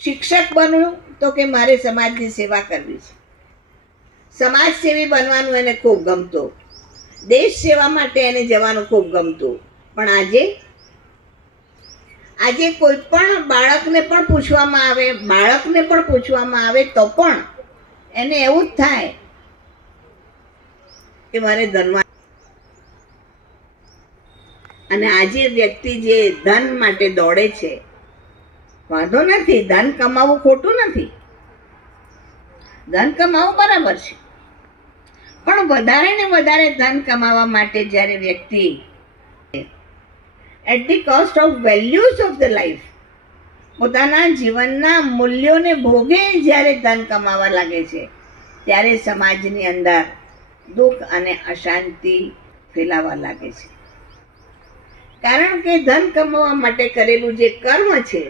શિક્ષક બનવું તો કે મારે સમાજની સેવા કરવી છે, સમાજ સેવી બનવાનું એને ખૂબ ગમતું, દેશ સેવા માટે એને જવાનું ખૂબ ગમતું. પણ આજે કોઈ પણ બાળકને પણ પૂછવામાં આવે તો પણ એને એવું જ થાય કે મારે ધનવાન. અને આજે વ્યક્તિ જે ધન માટે દોડે છે, વાંધો નથી, ધન કમાવું ખોટું નથી, ધન કમાવું બરાબર છે, પણ વધારે ને વધારે ધન કમાવા માટે જ્યારે વ્યક્તિ at the cost of values of the life, પોતાના જીવનના મૂલ્યોને ભોગે જ્યારે ધન કમાવા લાગે છે, ત્યારે સમાજની અંદર દુઃખ અને અશાંતિ ફેલાવા લાગે છે. કારણ કે ધન કમાવા માટે કરેલું જે કર્મ છે